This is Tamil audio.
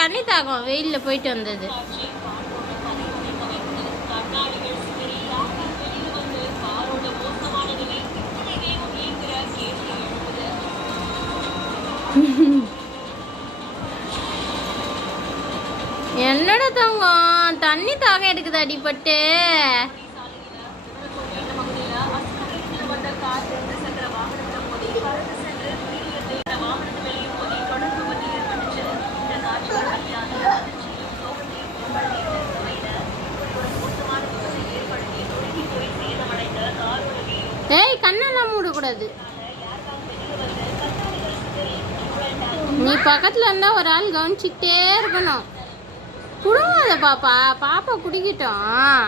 தண்ணி தாகம் வெயிலில் போயிட்டு வந்தது. என்னோட தங்கம் தண்ணி தாகம் எடுக்குது அடிபட்டு. ஏய் கண்ணெல்லாம் மூடக்கூடாது. நீ பக்கத்துல இருந்தா ஒரு ஆள் கவனிச்சுக்கிட்டே இருக்கணும். குடுவாத பாப்பா, பாப்பா குடிக்கிட்டோம்.